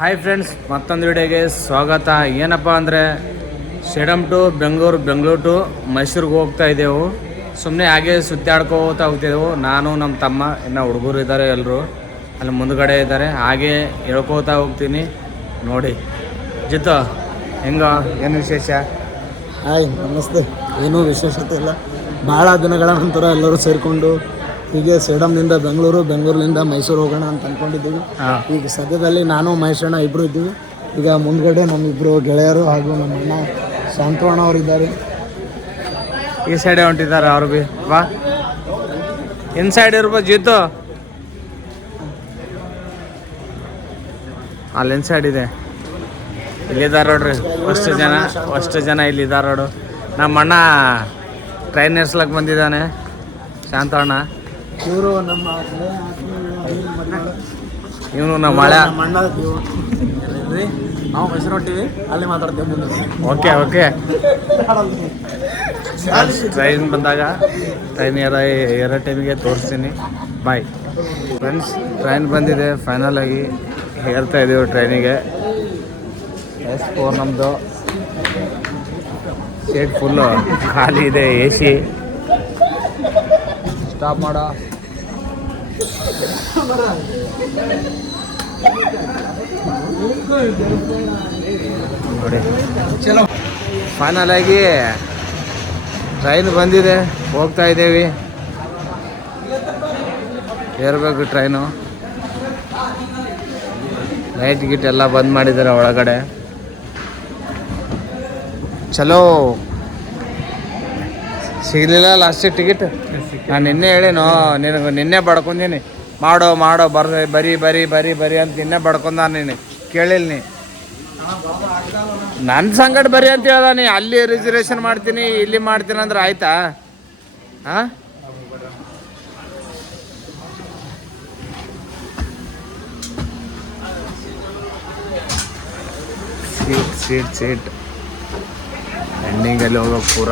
Hi friends, ಮತ್ತೊಂದು ವಿಡಿಯೋಗೆ ಸ್ವಾಗತ. ಏನಪ್ಪ ಅಂದರೆ ಸ್ಟೇಡಿಯಂ ಟು ಬೆಂಗಳೂರು ಟು ಮೈಸೂರಿಗೆ ಹೋಗ್ತಾ ಇದ್ದೆವು. ಸುಮ್ಮನೆ ಹಾಗೆ ಸುತ್ತಾಡ್ಕೋತಾ ಹೋಗ್ತಿದ್ದೆವು. ನಾನು ನಮ್ಮ ತಮ್ಮ ಇನ್ನು ಹುಡುಗರು ಇದ್ದಾರೆ, ಎಲ್ಲರೂ ಅಲ್ಲಿ ಮುಂದುಗಡೆ ಇದ್ದಾರೆ. ಹಾಗೆ ಹೇಳ್ಕೋತಾ ಹೋಗ್ತೀನಿ ನೋಡಿ. ಜಿತ್ತು ಹೆಂಗೋ, ಏನು ವಿಶೇಷ? ಹಾಯ್, ನಮಸ್ತೆ. ಏನೂ ವಿಶೇಷತೆ ಇಲ್ಲ. ಭಾಳ ದಿನಗಳ ನಂತರ ಎಲ್ಲರೂ ಸೇರಿಕೊಂಡು ಹೀಗೆ ಸ್ಟೇಡಿಯಂನಿಂದ ಬೆಂಗಳೂರಿನಿಂದ ಮೈಸೂರು ಹೋಗೋಣ ಅಂತ ಅಂದ್ಕೊಂಡಿದ್ದೀವಿ. ಈಗ ಸದ್ಯದಲ್ಲಿ ನಾನು ಮಹೇಶಣ್ಣ ಇಬ್ಬರು ಇದ್ದೀವಿ. ಈಗ ಮುಂದ್ಗಡೆ ನಮ್ಮಿಬ್ಬರು ಗೆಳೆಯರು ಹಾಗೂ ನಮ್ಮ ಅಣ್ಣ ಶಾಂತವಣ್ಣ ಅವರಿದ್ದಾರೆ. ಈ ಸೈಡೇ ಹೊಂಟಿದ್ದಾರೆ ಅವ್ರು ಭೀ. ಬಾ, ಇನ್ಸೈಡ್ ಇರ್ಬೋದು ಜಿತ್ತು. ಅಲ್ಲಿ ಇನ್ಸೈಡ್ ಇದೆ. ಇಲ್ಲಿದ್ದಾರೆ ನೋಡ್ರಿ, ಅಷ್ಟು ಜನ ಇಲ್ಲಿದ್ದಾರೆ ನೋಡು. ನಮ್ಮ ಅಣ್ಣ ಟ್ರೈನ್ ಏರ್ಸ್ಲಕ್ಕೆ ಬಂದಿದ್ದಾನೆ, ಶಾಂತವಣ್ಣ. ಇವರು ನಮ್ಮ ಇವನು ನಮ್ಮ ಮಳೆ. ನಾವು ಮೈಸೂರು ಹೊಂಟಿವಿ, ಅಲ್ಲಿ ಮಾತಾಡ್ತೀವಿ ಮುಂದೆ. ಓಕೆ. ಟ್ರೈನ್ ಬಂದಾಗ ಟ್ರೈನ್ ಏರೋ ಟೈಮಿಗೆ ತೋರಿಸ್ತೀನಿ. ಬಾಯ್ ಫ್ರೆಂಡ್ಸ್, ಟ್ರೈನ್ ಬಂದಿದೆ. ಫೈನಲ್ ಆಗಿ ಏರ್ತಾ ಇದ್ದೀವಿ ಟ್ರೈನಿಗೆ. S4 ನಮ್ಮದು ಸೀಟ್ ಫುಲ್ಲು ಖಾಲಿ ಇದೆ. AC ಸ್ಟಾಪ್ ಮಾಡೋ. ನೋಡಿ, ಚಲೋ. ಫೈನಲ್ ಆಗಿ ಟ್ರೈನ್ ಬಂದಿದೆ, ಹೋಗ್ತಾ ಇದ್ದೇವೆ. ಏರ್ಬೇಕು ಟ್ರೈನು. ಲೈಟ್ ಗಿಟ್ ಎಲ್ಲ ಬಂದ್ ಮಾಡಿದ್ದಾರೆ ಒಳಗಡೆ. ಚಲೋ. ಸಿಗಲಿಲ್ಲ ಲಾಸ್ಟಿಗೆ ಟಿಕೆಟ್. ನಾನು ನಿನ್ನೆ ಹೇಳೇನೋ ನಿನಗೆ, ನಿನ್ನೆ ಬಡ್ಕೊಂಡೀನಿ. ಮಾಡೋ ಬರಿ ಅಂತ ನಿನ್ನೆ ಬಡ್ಕೊಂಡ. ನೀನು ಕೇಳಿಲ್ಲ. ನೀ ನನ್ನ ಸಂಗಡ ಬರಿ ಅಂತ ಹೇಳ್ದ. ನೀ ಅಲ್ಲಿ ರಿಸರ್ವೇಷನ್ ಮಾಡ್ತೀನಿ, ಇಲ್ಲಿ ಮಾಡ್ತೀನಿ ಅಂದ್ರೆ ಆಯ್ತಾ? ಹಾಂ, ಸೀಟ್ ಎಂಡಿಂಗಲ್ಲಿ ಹೋಗೋ ಪೂರ.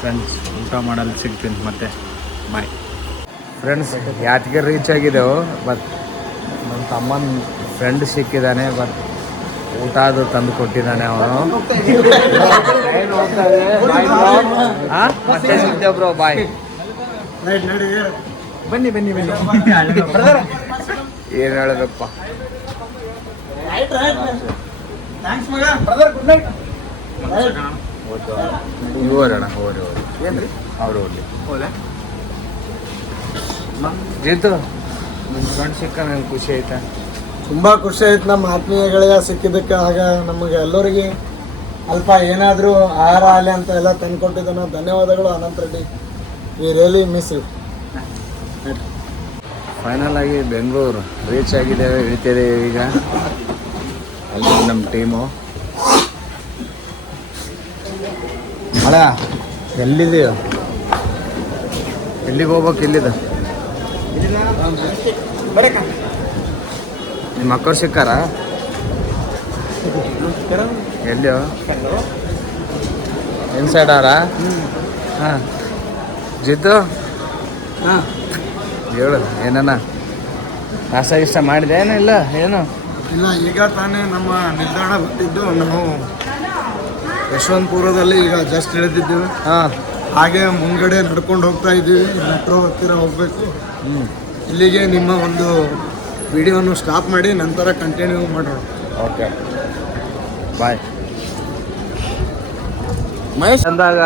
ಫ್ರೆಂಡ್ಸ್, ಊಟ ಮಾಡಲು ಸಿಗ್ತೀನಿ ಮತ್ತೆ. Bye friends. ಯಾದಗಿರಿ ರೀಚ್ ಆಗಿದ್ದೆವು. ಬಟ್ ನನ್ನ ತಮ್ಮನ ಫ್ರೆಂಡ್ ಸಿಕ್ಕಿದ್ದಾನೆ. ಬಟ್ ಊಟ ಅದು ತಂದು ಕೊಟ್ಟಿದ್ದಾನೆ ಅವನು. ಮತ್ತೆ ಸಿಗ್ತೇವೆ ಬ್ರೋ. ಬಾಯ್. ಬನ್ನಿ. ಏನು ಹೇಳಬೇಕಪ್ಪ. ಹೋಗೋಣ ಏನ್ರಿ ಅವರು ಹೋಗ್ಲಿ. ಜೀತು, ನಿಮ್ಮ ಫ್ರೆಂಡ್ ಸಿಕ್ಕ ನಂಗೆ ಖುಷಿ ಆಯ್ತಾ? ತುಂಬ ಖುಷಿ ಆಯ್ತು. ನಮ್ಮ ಆತ್ಮೀಯ ಗೆಳೆಯ ಸಿಕ್ಕಿದ್ದಕ್ಕೆ. ಆಗ ನಮಗೆ ಎಲ್ಲರಿಗೆ ಅಲ್ಪ ಏನಾದರೂ ಆಹಾರ ಆಗಲಿ ಅಂತ ಎಲ್ಲ ತಂದುಕೊಟ್ಟಿದ್ದಾನೆ. ಧನ್ಯವಾದಗಳು Anantha Reddy. We really miss you. Final ಆಗಿ ಬೆಂಗಳೂರು ರೀಚ್ ಆಗಿದ್ದೇವೆ, ಇಳಿತಿದ್ದೇವೆ ಈಗ. ಅಲ್ಲಿ ನಮ್ಮ ಟೀಮು. ಮಳೆ ಎಲ್ಲಿದೆಯೋ? ಎಲ್ಲಿಗೆ ಹೋಗ್ಬೇಕು? ಇಲ್ಲಿದೆ. ನಿಮ್ಮ ಅಕ್ಕವ್ರು ಸಿಕ್ಕಾರ? ಎಲ್ಲಿಯೋ? ಇನ್ಸೈಡ್ ಅವರಾ? ಹಾಂ. ಜಿದ್ದು, ಹೇಳು ಏನನ್ನ ನಾಷ್ಟ ಮಾಡಿದೆ? ಏನಿಲ್ಲ. ಏನು ಇಲ್ಲ, ಈಗ ತಾನೇ ನಮ್ಮ ನಿಲ್ದಾಣ ಬಂದಿದ್ದು. ನಾವು ಯಶವಂತಪುರದಲ್ಲಿ ಈಗ ಜಸ್ಟ್ ಇಳಿದಿದ್ದೀವಿ. ಹಾಂ. ಹಾಗೆ ಮುಂದ್ಗಡೆ ನಡ್ಕೊಂಡು ಹೋಗ್ತಾ ಇದ್ದೀವಿ. ಮೆಟ್ರೋ ಹತ್ತಿರ ಹೋಗಬೇಕು. ಇಲ್ಲಿಗೆ ನಿಮ್ಮ ಒಂದು ವಿಡಿಯೋನು ಸ್ಟಾಪ್ ಮಾಡಿ ನಂತರ ಕಂಟಿನ್ಯೂ ಮಾಡೋಣ. ಓಕೆ, ಬಾಯ್. ಮಹೇಶ್ ಅಂದಾಗ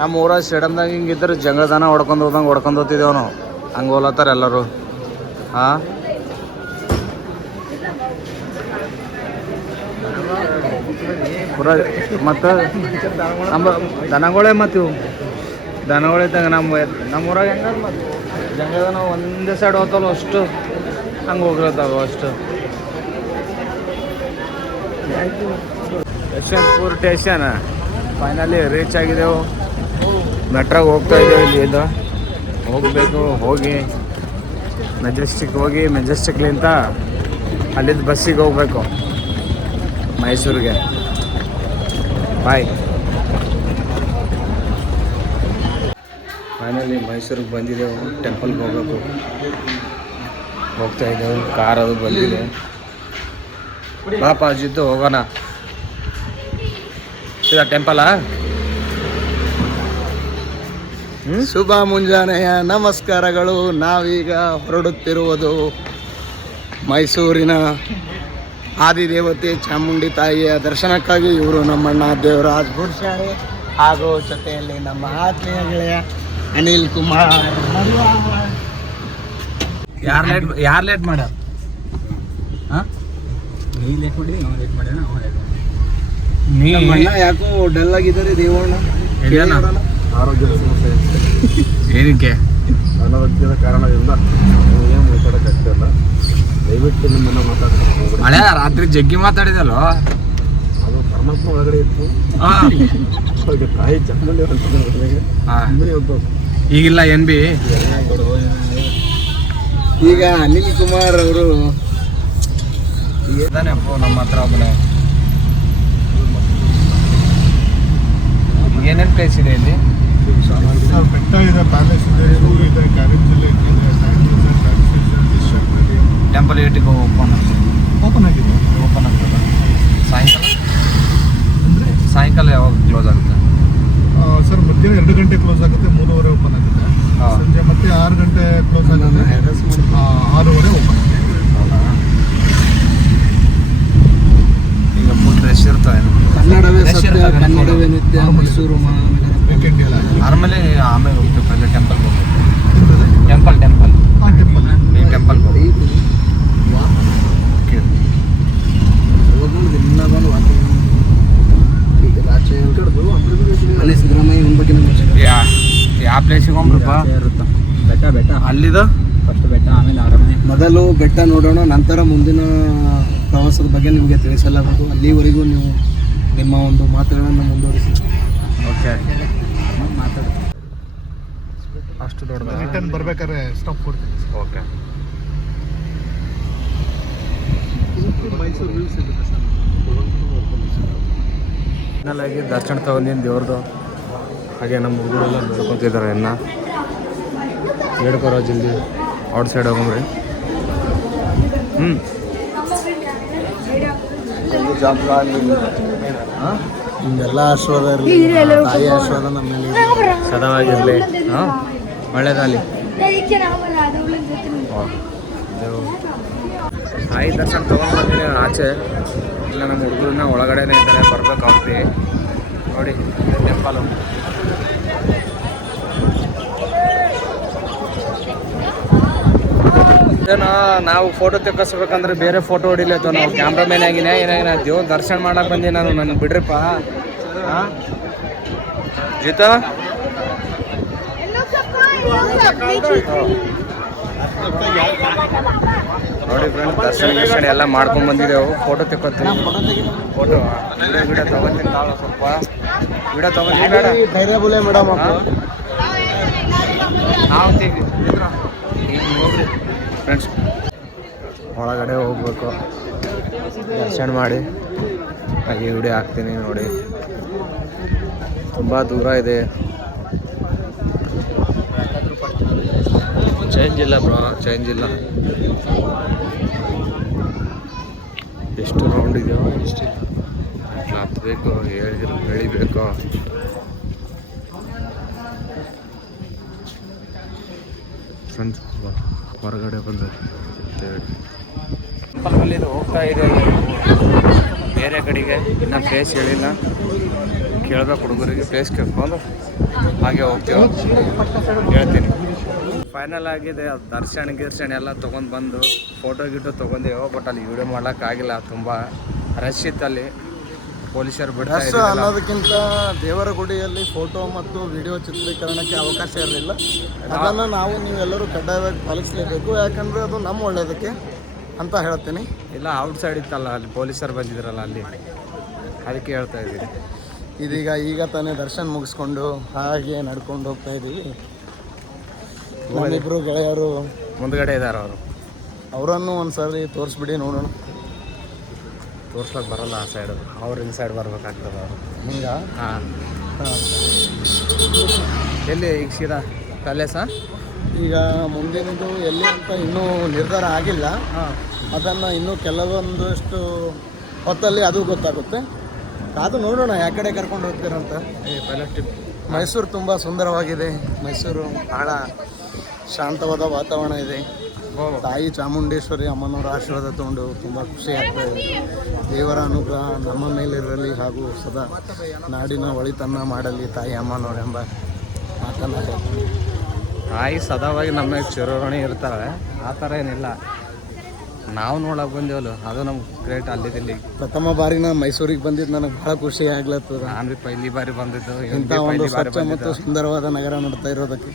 ನಮ್ಮ ಊರಾಗ ಸ್ಟೇಡಿಯಮ್ದಾಗ ಹಿಂಗಿದ್ರೆ ಜಂಗದಾನ ಹೊಡ್ಕೊಂಡು ಹೋಗ್ತಿದ್ದೇವೆ ನಾವು. ಹಂಗೆ ಹೋಲತ್ತಾರ ಎಲ್ಲರೂ. ಹಾಂ, ಪೂರ. ಮತ್ತು ನಮ್ಮ ದನಗಳೇ, ಮತ್ತು ಇವು ದನಗಳಿದ್ದಂಗೆ ನಮ್ಮ ಊರಾಗ ಹೆಂಗ ಮತ್ತು ಜಂಗದಾನ ಒಂದೇ ಸೈಡ್ ಹೋಗ್ತಲ್ಲ, ಅಷ್ಟು ಹಂಗೆ ಹೋಗಿರ್ತಾವೆ ಅಷ್ಟು. ಯಶವಂತಪುರ ಸ್ಟೇಷನ್ ಫೈನಲಿ ರೀಚ್ ಆಗಿದ್ದೆವು. ಮೆಟ್ರೋಗೆ ಹೋಗ್ತಾ ಇದ್ದೇವೆ. ಇಲ್ಲಿಂದ ಹೋಗಬೇಕು. ಹೋಗಿ ಮೆಜೆಸ್ಟಿಕ್ಲಿಂದ ಅಲ್ಲಿಂದ ಬಸ್ಸಿಗೆ ಹೋಗ್ಬೇಕು ಮೈಸೂರಿಗೆ. ಬಾಯ್. ಫೈನಲಿ ಮೈಸೂರಿಗೆ ಬಂದಿದ್ದೆವು, ಟೆಂಪಲ್ಗೆ ಹೋಗ್ಬೇಕು. ಹೋಗ್ತಾ ಇದ್ದೆವು, ಕಾರ್ ಅದು ಬಂದಿದೆ. ಪಾಪ ಅಜಿದ್ದು ಹೋಗೋಣ. ಸೀದಾ ಟೆಂಪಲಾ? ಶುಭ ಮುಂಜಾನೆಯ ನಮಸ್ಕಾರಗಳು. ನಾವೀಗ ಹೊರಡುತ್ತಿರುವುದು ಮೈಸೂರಿನ ಆದಿದೇವತೆ ಚಾಮುಂಡಿ ತಾಯಿಯ ದರ್ಶನಕ್ಕಾಗಿ. ಇವರು ನಮ್ಮಣ್ಣ ದೇವರಾಜ್ ಗುಡ್ಸಾರೆ ಹಾಗೂ ಜೊತೆಯಲ್ಲಿ ನಮ್ಮ ಆತ್ಮೀಯ ಗೆಳೆಯ ಅನಿಲ್ ಕುಮಾರ್. ಯಾರು ಲೇಟ್ ಮಾಡ್ಯಾರ? ಅಣ್ಣ ಯಾಕೋ ಡಲ್ ಆಗಿದ್ದಾರೆ ದೇವಣ್ಣ. ಆರೋಗ್ಯದ ಸಮಸ್ಯೆ ಏನಕ್ಕೆ? ಅನಾರೋಗ್ಯದ ಕಾರಣದಿಂದ ಏನು ಮಾತಾಡೋಕ್ಕಾಗ್ತಿಲ್ಲ. ದಯವಿಟ್ಟು ನಿಮ್ಮನ್ನು ಮಾತಾಡ್ತಾರೆ. ಮಳೆ ರಾತ್ರಿ ಜಗ್ಗಿ ಮಾತಾಡಿದಲ್ಲೋ. ಅದು ಪರಮಾತ್ಮ ಒಳಗಡೆ ಇತ್ತು. ಅವಾಗ ತಾಯಿ ಚಾಮುಂಡಿ ಹೊರಗೆ ಈಗಿಲ್ಲ ಎನ್ ಬಿ. ಈಗ ಅನಿಲ್ ಕುಮಾರ್ ಅವರು ಇದಾನೆಪ್ಪ ನಮ್ಮ ಹತ್ರ ಒಬ್ಬನೇ. ಏನೇನು ಪ್ಲೇಸ್ ಇದೆ ಇಲ್ಲಿ? ಬೆಟ್ಟ ಇದೆ, ಪ್ಯಾಲೇಸ್ ಇದೆ, ಝೂ ಇದೆ, ಕಾಲೇಜಲ್ಲಿ ಟೆಂಪಲ್ ಏಟಿಗೆ ಓಪನ್ ಆಗಿದೆ. ಓಪನ್ ಆಗ್ತದೆ ಸಾಯಂಕಾಲ. ಅಂದರೆ ಸಾಯಂಕಾಲ ಯಾವಾಗ ಕ್ಲೋಸ್ ಆಗುತ್ತೆ? ಸರ್ ಮಧ್ಯಾಹ್ನ 2 ಗಂಟೆ ಕ್ಲೋಸ್ ಆಗುತ್ತೆ, 3:30 ಓಪನ್ ಆಗುತ್ತೆ. ಸಂಜೆ ಮತ್ತೆ 6 ಗಂಟೆ ಕ್ಲೋಸ್ ಆಗುತ್ತೆ, 6:30 ಓಪನ್ ಆಗುತ್ತೆ. ಈಗ ಫುಲ್ ರಶ್ ಇರ್ತಾವೆ. ಕನ್ನಡವೇ ಸತ್ಯ, ಕನ್ನಡವೇ ನಿತ್ಯ, ಮೈಸೂರು ಆಮೇಲೆ ಹೋಗ್ತೀವಿ. ಪहिले ಟೆಂಪಲ್ಗೆ ಹೋಗ್ಬೇಕು. ಟೆಂಪಲ್ ಈ ಟೆಂಪಲ್ಗೆ ಹೋಗಿ ಅಲ್ಲಿ ಸಿದ್ದರಾಮಯ್ಯ ಬಗ್ಗೆ ಯಾವ ಪ್ಲೇಸಿಗೆ ಹೋಗ್ರಪ್ಪ? ಬೆಟ್ಟ ಅಲ್ಲಿದು ಫಸ್ಟ್ ಬೆಟ್ಟ, ಆಮೇಲೆ ಅರಮನೆ. ಮೊದಲು ಬೆಟ್ಟ ನೋಡೋಣ, ನಂತರ ಮುಂದಿನ ಪ್ರವಾಸದ ಬಗ್ಗೆ ನಿಮಗೆ ತಿಳಿಸಲಾಗುವುದು. ಅಲ್ಲಿವರೆಗೂ ನೀವು ನಿಮ್ಮ ಒಂದು ಮಾತುಗಳನ್ನು ಮುಂದುವರಿಸಿ. ಓಕೆ, ಅಷ್ಟು ದೊಡ್ಡದ. ರಿಟರ್ನ್ ಬರ್ಬೇಕಾದ್ರೆ ಸ್ಟಾಪ್ ಕೊಡ್ತೀನಿ. ಓಕೆ, ಮೈಸೂರು ವ್ಯೂಸ್ ಇದೆ ಸರ್. ಫೈನಲಾಗಿ ದರ್ಶನ ತಗೊಂಡಿನ ದೇವ್ರದ್ದು. ಹಾಗೆ ನಮ್ಮ ಹುಡುಗರೆಲ್ಲ ಬೇಡ್ಕೊತಿದ್ದಾರೆ. ಇನ್ನು ಬೇಡ್ಕೊರೋ ಜಲ್ದಿ ಔಟ್ ಸೈಡ್ ಹೋಗಮ್ರಿ. ನಿಮ್ದೆಲ್ಲ ಆಶೀರ್ವಾದ ಇರಲಿ, ತಾಯಿ ಆಶೀರ್ವಾದ ನಮ್ಮ ಮೇಲೆ ಇರಲಿ. ಸದವಾಗಿರಲಿ. ಹಾಂ, ಒಳ್ಳೇದಾಗಲಿ. ತಾಯಿ ದರ್ಶನ ತೊಗೊಂಡ್ಬಂದಿನಿ ಆಚೆ. ಇಲ್ಲ ನಮ್ಮ ಹುಡುಗರನ್ನ ಒಳಗಡೆನೇ ಇದ್ದಾರೆ, ಬರ್ಬೇಕಾಗ್ತಿ. ನೋಡಿ ಟೆಂಪಲು. ಏನೋ ನಾವು ಫೋಟೋ ತೆಕ್ಕಿಸ್ಬೇಕಂದ್ರೆ ಬೇರೆ ಫೋಟೋ ಹೊಡಿಲತ್ತವ. ನಾವು ಕ್ಯಾಮ್ರಾಮೇನ್ ಆಗಿನೇ ಏನಾಗಿನ ದೇವ್ರ ದರ್ಶನ ಮಾಡಕ್ಕೆ ಬಂದಿ ನಾನು. ನನಗೆ ಬಿಡ್ರಿಪ್ಪ. ಹಾಂ ಜೀತ ನೋಡಿ ಫ್ರೆಂಡ್, ದರ್ಶನ ಎಲ್ಲ ಮಾಡ್ಕೊಂಡು ಬಂದಿದ್ದೆವು. ಫೋಟೋ ತೆಕ್ಕೊತೀವಿ. ಫೋಟೋ ವಿಡಿಯೋ ತೊಗೊತೀನಿ. ತಾಳು ಸ್ವಲ್ಪ ವಿಡಿಯೋ ತೊಗೊಂಡು ಬೇಡ ಧೈರ್ಯ ಬುಲೆ ಮೇಡಮ್. ನಾವು ಹೋಗ್ರಿ ಫ್ರೆಂಡ್ಸ್, ಒಳಗಡೆ ಹೋಗ್ಬೇಕು. ದರ್ಶನ ಮಾಡಿ ಹಾಗೆ ವಿಡಿಯೋ ಹಾಕ್ತೀನಿ ನೋಡಿ. ತುಂಬ ದೂರ ಇದೆ, ಚೇಂಜ್ ಇಲ್ಲ ಬ್ರೋ, ಚೇಂಜ್ ಇಲ್ಲ. ಎಷ್ಟು ರೌಂಡ್ ಇದೆಯೋ ಎಷ್ಟಿಲ್ಲ. ಹತ್ತಬೇಕು, ಎಳಿಬೇಕು. ಫ್ರೆಂಡ್ಸ್ ಹೊರಗಡೆ ಬಂದ ಟೆಂಪಲ್ನಲ್ಲಿ ಹೋಗ್ತಾ ಇದೆ ಬೇರೆ ಕಡೆಗೆ. ಇನ್ನೂ ಪ್ಲೇಸ್ ಹೇಳಿಲ್ಲ, ಕೇಳ್ಬೇಕು ಹುಡುಗರಿಗೆ. ಪ್ಲೇಸ್ ಕೇಳ್ಕೊಂಡು ಹಾಗೆ ಹೋಗ್ತೀವಿ, ಹೇಳ್ತೀನಿ. ಫೈನಲ್ ಆಗಿದೆ. ದರ್ಶನ ಎಲ್ಲ ತೊಗೊಂಡು ಬಂದು ಫೋಟೋ ಗಿಟೋ ತೊಗೊಂಡೇವು. ಬಟ್ ಅಲ್ಲಿ ವಿಡಿಯೋ ಮಾಡೋಕ್ಕಾಗಿಲ್ಲ, ತುಂಬ ರಶ್ ಇತ್ತು. ಅಲ್ಲಿ ಪೊಲೀಸರು ಬಿಡ್ತಾ ರಶ್ ಅನ್ನೋದಕ್ಕಿಂತ ದೇವರ ಗುಡಿಯಲ್ಲಿ ಫೋಟೋ ಮತ್ತು ವಿಡಿಯೋ ಚಿತ್ರೀಕರಣಕ್ಕೆ ಅವಕಾಶ ಇರಲಿಲ್ಲ. ಅದನ್ನು ನಾವು ನೀವೆಲ್ಲರೂ ಕಡ್ಡಾಯವಾಗಿ ಪಾಲಿಸಲೇಬೇಕು, ಯಾಕಂದರೆ ಅದು ನಮ್ಮ ಒಳ್ಳೆಯದಕ್ಕೆ ಅಂತ ಹೇಳ್ತೀನಿ. ಇಲ್ಲ, ಔಟ್ ಸೈಡ್ ಇತ್ತಲ್ಲ, ಅಲ್ಲಿ ಪೊಲೀಸರು ಬಂದಿದ್ರಲ್ಲ, ಅಲ್ಲಿ ಅದಕ್ಕೆ ಹೇಳ್ತಾ ಇದ್ದೀನಿ. ಇದೀಗ ಈಗ ತಾನೇ ದರ್ಶನ ಮುಗಿಸ್ಕೊಂಡು ಹಾಗೆ ನಡ್ಕೊಂಡು ಹೋಗ್ತಾ ಇದ್ದೀವಿ. ನಮ್ಮಿಬ್ಬರು ಗೆಳೆಯರು ಮುಂದ್ಗಡೆ ಇದ್ದಾರೆ. ಅವರನ್ನು ಒಂದು ಸಾರಿ ತೋರಿಸ್ಬಿಡಿ ನೋಡೋಣ. ತೋರ್ಸ್ಲಕ್ಕೆ ಬರಲ್ಲ ಆ ಸೈಡು, ಅವ್ರು ಈ ಸೈಡ್ ಬರ್ಬೇಕಾಗ್ತದೆ. ಅವರು ಹಿಂಗ ಹಾಂ. ಎಲ್ಲಿ ಈಗ ಸೀದಾ ಪ್ಯಾಲೇಸಾ? ಈಗ ಮುಂದಿನದು ಎಲ್ಲಿ ಅಂತ ಇನ್ನೂ ನಿರ್ಧಾರ ಆಗಿಲ್ಲ. ಅದನ್ನು ಇನ್ನೂ ಕೆಲವೊಂದಷ್ಟು ಹೊತ್ತಲ್ಲಿ ಅದು ಗೊತ್ತಾಗುತ್ತೆ. ಅದು ನೋಡೋಣ ಯಾವ ಕಡೆ ಕರ್ಕೊಂಡು ಹೋಗ್ತೀರಂತ. Palace trip. ಮೈಸೂರು ತುಂಬ ಸುಂದರವಾಗಿದೆ. ಮೈಸೂರು ಬಹಳ ಶಾಂತವಾದ ವಾತಾವರಣ ಇದೆ. ತಾಯಿ ಚಾಮುಂಡೇಶ್ವರಿ ಅಮ್ಮನವರ ಆಶೀರ್ವಾದ ತಗೊಂಡು ತುಂಬ ಖುಷಿ ಆಗ್ತಾ ಇದೆ. ದೇವರ ಅನುಗ್ರಹ ನಮ್ಮ ಮೇಲಿರಲಿ ಹಾಗೂ ಸದಾ ನಾಡಿನ ಒಳಿತನ್ನು ಮಾಡಲಿ ತಾಯಿ ಅಮ್ಮನವರೆಂಬ ಮಾತನ್ನು ಹೇಳ್ತೀನಿ. ತಾಯಿ ಸದಾವಾಗಿ ನಮ್ಮ ಚಿರೋಣಿ ಇರ್ತಾರೆ, ಆ ಥರ ಏನಿಲ್ಲ. ನಾವು ನೋಡಕ್ಕೆ ಬಂದೇವಲ್ಲ, ಅದು ನಮ್ಗೆ ಗ್ರೇಟ್. ಅಲ್ಲಿದ್ದಲ್ಲಿ ಪ್ರಥಮ ಬಾರಿನ ಮೈಸೂರಿಗೆ ಬಂದಿದ್ದು ನನಗೆ ಬಹಳ ಖುಷಿ ಆಗ್ಲತ್ತದ. ನಾನು ಭೀ ಪೈಲಿ ಬಾರಿ ಬಂದಿದ್ದು, ಇಂಥ ಒಂದು ಸ್ವಚ್ಛ ಮತ್ತು ಸುಂದರವಾದ ನಗರ ನೋಡ್ತಾ ಇರೋದಕ್ಕೆ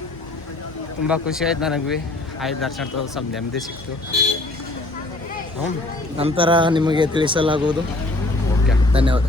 ತುಂಬ ಖುಷಿ ಆಯ್ತು ನನಗೆ ಭೀ. ಆಯ್ತು, ದರ್ಶನ ತಗೋದು ಸ್ವಲ್ಪ ನೆಮ್ಮದಿ ಸಿಕ್ತು. ನಂತರ ನಿಮಗೆ ತಿಳಿಸಲಾಗುವುದು. ಓಕೆ, ಧನ್ಯವಾದ.